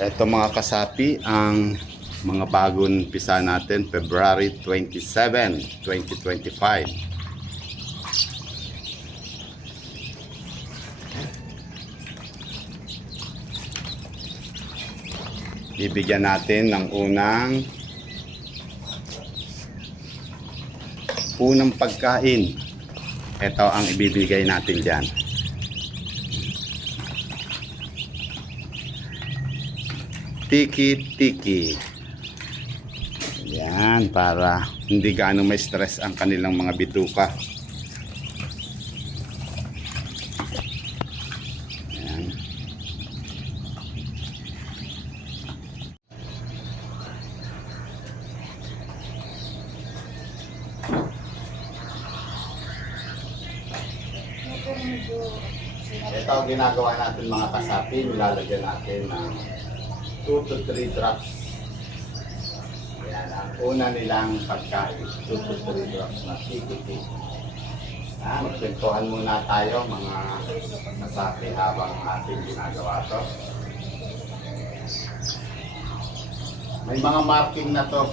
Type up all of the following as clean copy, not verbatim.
Ito mga kasapi, ang mga bagong pisa natin, February 27, 2025. Bibigyan natin ng unang pagkain. Ito ang ibibigay natin dyan. Tiki-tiki. Yan, para hindi gaano may stress ang kanilang mga bituka. Yan. Ito ang ginagawa natin mga kasapi. Nilalagyan natin ng 2 to 3 drops. Yan ang una nilang pagkain. 2 to 3 drops na tiki-tiki. Magkwentuhan muna tayo mga kasapi habang ating ginagawa to. May mga marking na to.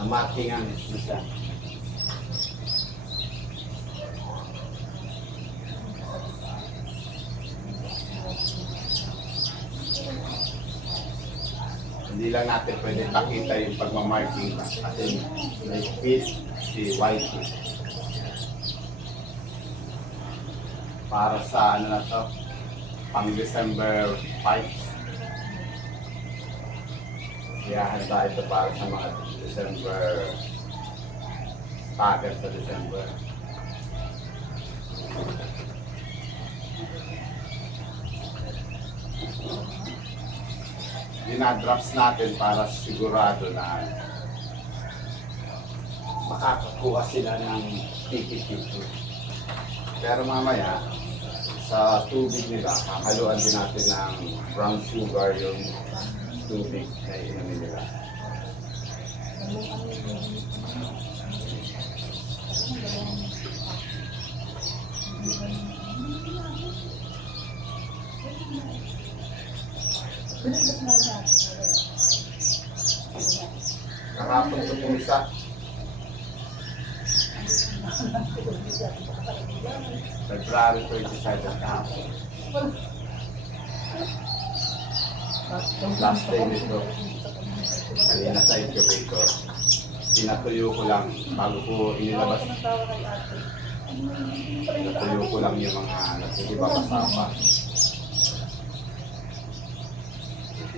Na markingan na siya. Hindi lang natin pwede pakita yung pagmamarking kasi may fit si Whitey. Para sa ano na to, pang December 5. Kaya handa ito para sa mga December stagger sa December. Dinadrops natin para sigurado na makakakuha sila ng tiki-tiki. Pero mamaya, sa tubig nila, kakaluan din natin ng brown sugar yung tubig na inumin nila. Kahapon sa pusa. February 27 kahapon. Last day nito. Kanina sa incubator. Tinatuyo ko lang bago ko inilabas. Tinatuyo ko lang yung mga nagsigiba kasama.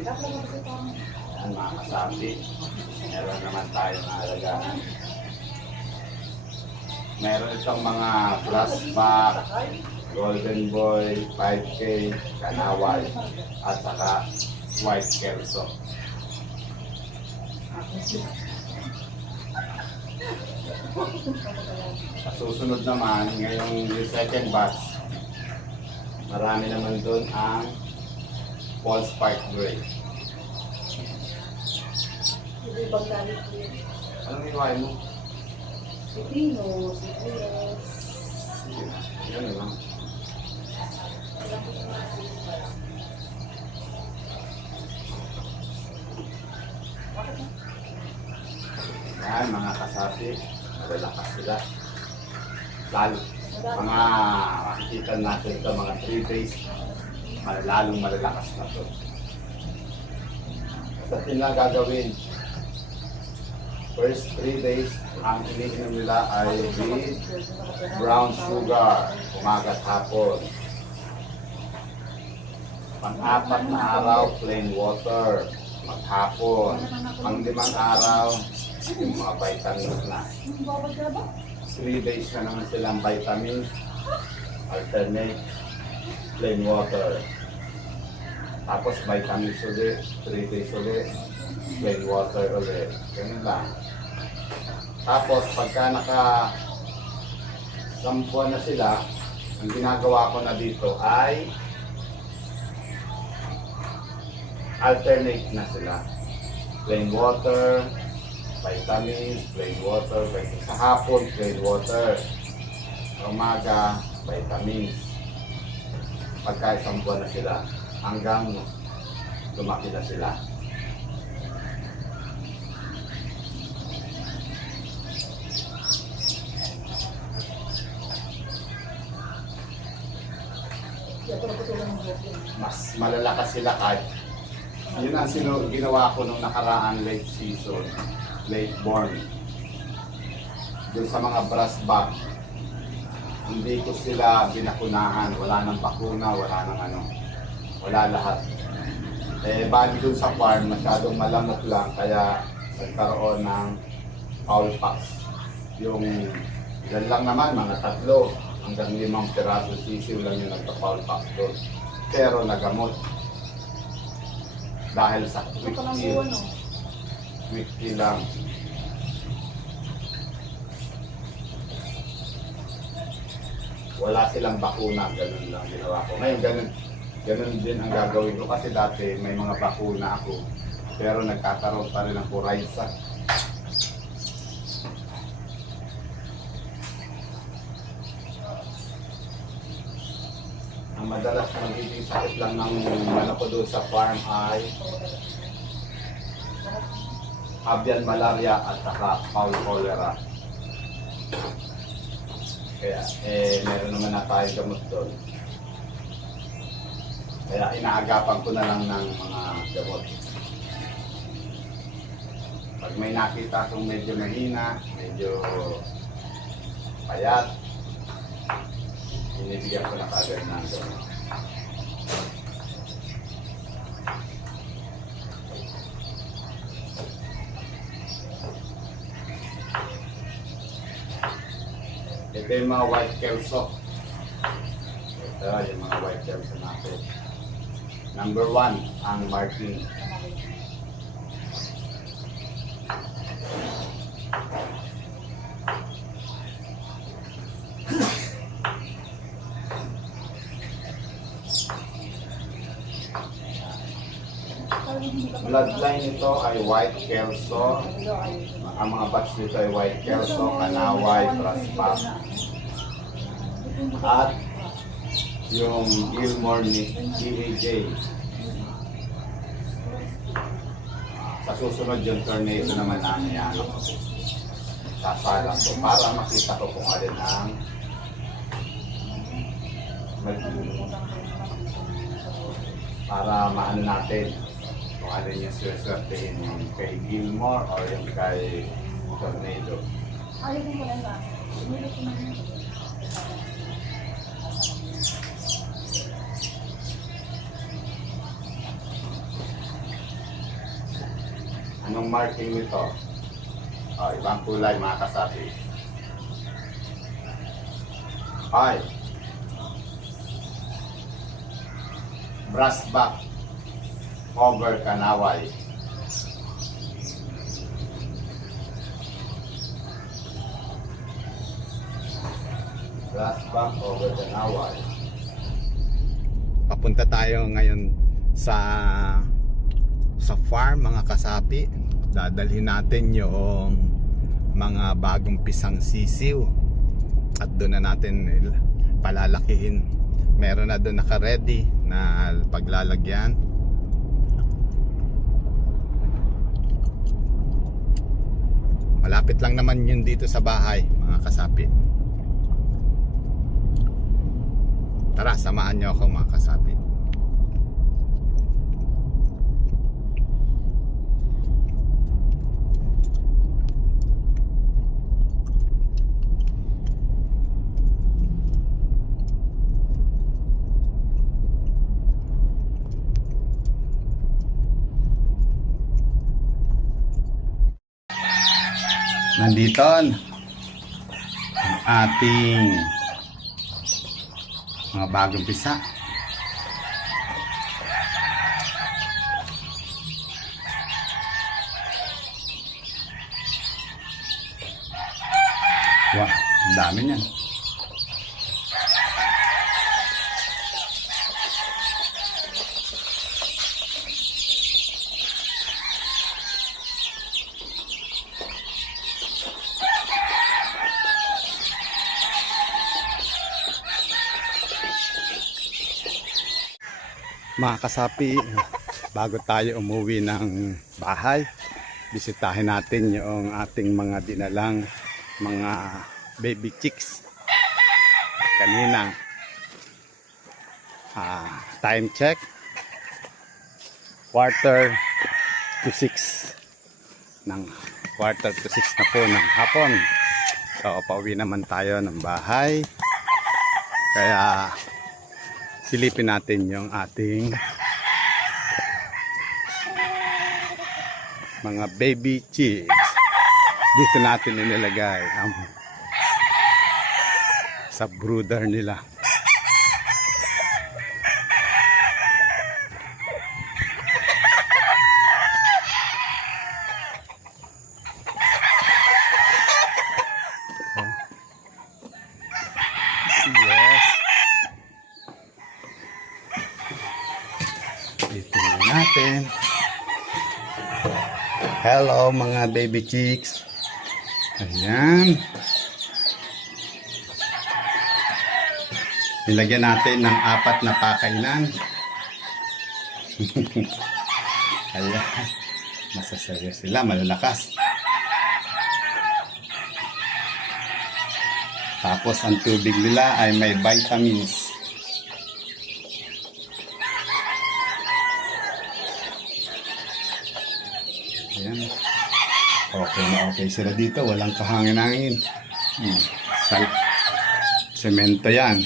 Yan mga kasapi, meron naman tayo na alagaan. Meron itong mga flashback, golden boy, 5K, kanaway, at saka white kelso. Susunod naman, ngayong yung second batch, marami naman doon ang Paul Spark Gray. Anong iwain mo? Pipino, sibuyas. Yan lang. Yan mga kasapi, malalakas sila. Lalo, mga makikita natin ito, mga 3 days, lalong malalakas na ito. Sa tina gagawin, first 3 days, ang iniinom nila ay with brown sugar, umaga at hapon. Pang-4 na araw, plain water, maghapon. Pang-5 araw, yung mga vitamins na. 3 days na naman silang vitamins, alternate, plain water. Tapos vitamins ulit, 3 days ulit, plain water ulit. Ganun lang. Tapos pagka naka-sampuan na sila, ang ginagawa ko na dito ay alternate na sila. Plain water, vitamins, plain water, sa hapon, plain water. Sa umaga, vitamins. Pagka isang buwan na sila, hanggang lumaki na sila. Mas malalakas sila kahit yun ang ginawa ko nung nakaraan late season, late born. Doon sa mga brass back, hindi ko sila binakunahan, wala nang bakuna, wala nang ano, wala lahat. Eh, bali doon sa farm, masyadong malamok lang, kaya nagkaroon ng foul pox. Yung yan lang naman, mga 3 hanggang 5 piraso sisiw lang yung nagpa-foul pox doon. Pero nagamot. Dahil sa quick kill. Quick kill lang. Wala silang bakuna, ganun lang ginawa ko. Ngayon, ganun din ang gagawin ko kasi dati may mga bakuna ako. Pero nagkakaroon pa rin ng coryza. Ang madalas magiging sakit lang ng manok ko doon sa farm ay avian malaria at saka fowl cholera. Kaya meron naman na tayo gamot doon. Kaya inaagapan ko na lang ng mga gamot. Pag may nakita kong medyo mahina, medyo payat, inibigyan ko na kagad ng gamot. Ito yung mga white kelso. Ito yung mga white kelso natin. Number 1, ang marking. Bloodline nito ay white kelso. Ang mga batch nito ay white kelso, kanaway, braspak. At yung Gilmore ni GAJ. Sa susunod yung tornado naman ang yan. Sasalang ko para makita ko kung alin ang para maano natin kung alin yung swerte-swertehin yung kay Gilmore o yung kay Tornado. Ayaw mo pala ba? Anong marking nito? Ibang kulay mga kasapi. Ay, brass back over kanaway. Brass back over kanaway. Papunta tayo ngayon sa farm mga kasapi. Dadalhin natin yung mga bagong pisang sisiw at doon na natin palalakihin. Meron na doon naka-ready na paglalagyan. Malapit lang naman yun dito sa bahay mga kasapi. Tara, samahan nyo ako mga kasapi. Nandito ang ating mga bagong pisa. Wah, ang dami niyan. Mga kasapi, bago tayo umuwi ng bahay, bisitahin natin yung ating mga dinalang mga baby chicks. Kanina, time check, 5:45 ng 5:45 na po ng hapon. So pauwi naman tayo ng bahay, kaya silipin natin yung ating mga baby chicks. Dito natin inilagay sa brooder nila. Yes. Dito na natin. Hello mga baby chicks. Ayan. Nilagyan natin ng 4 na pakainan. Ayan. Masasaya sila, malalakas. Tapos ang tubig nila ay may vitamins. Ayan. Okay na okay sila dito. Walang kahangin-hangin. Semento yan.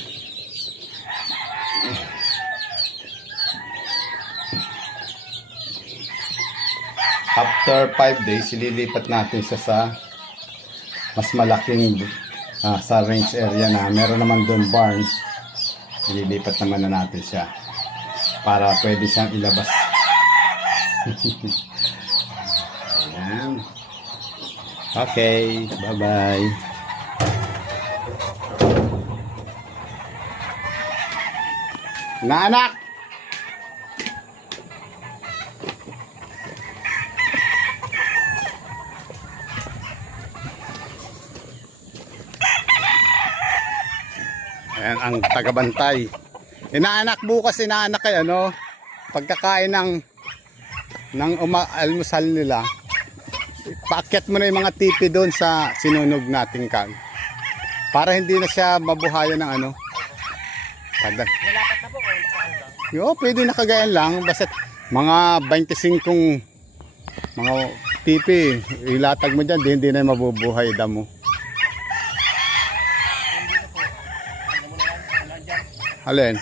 After 5 days, ililipat natin siya sa mas malaking sa range area na meron naman doon barn. Ililipat naman na natin siya para pwede siyang ilabas. Ayan. Okay, bye-bye. Naanak! Ayan ang tagabantay. Inaanak bukas, inaanak kayo, no? Pagkakain ng almusal nila, paakyat mo na yung mga tipi doon sa sinunog nating kag. Para hindi na siya mabuhayan ng ano. Nalapat na po kayo sa Yo, pwede nakagayan lang. Basta mga 25 mga tipi, ilatag mo dyan, hindi na mabubuhay damo. Alin?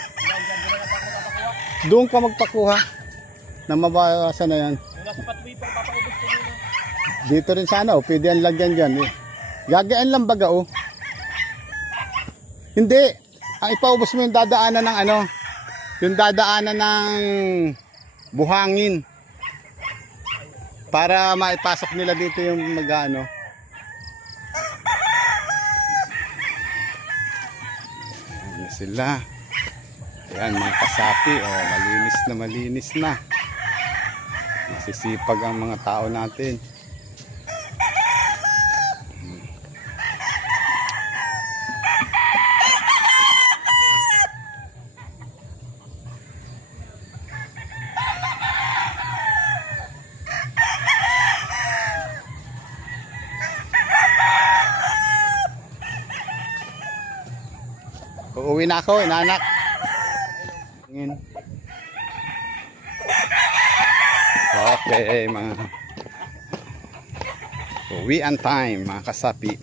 Doon ka magpakuha na mabawasan na yan. Dito rin sana, pwede yan lagyan dyan. Gagawin lang baga, Hindi, ang ipaubos mo yung dadaanan ng ano, yung dadaanan ng buhangin. Para maipasok nila dito yung mag-ano. Ayan sila. Ayan mga kasapi, malinis na. Masisipag ang mga tao natin. Uuwi na ako, inaanak. Okay, mga uwian time, mga kasapi.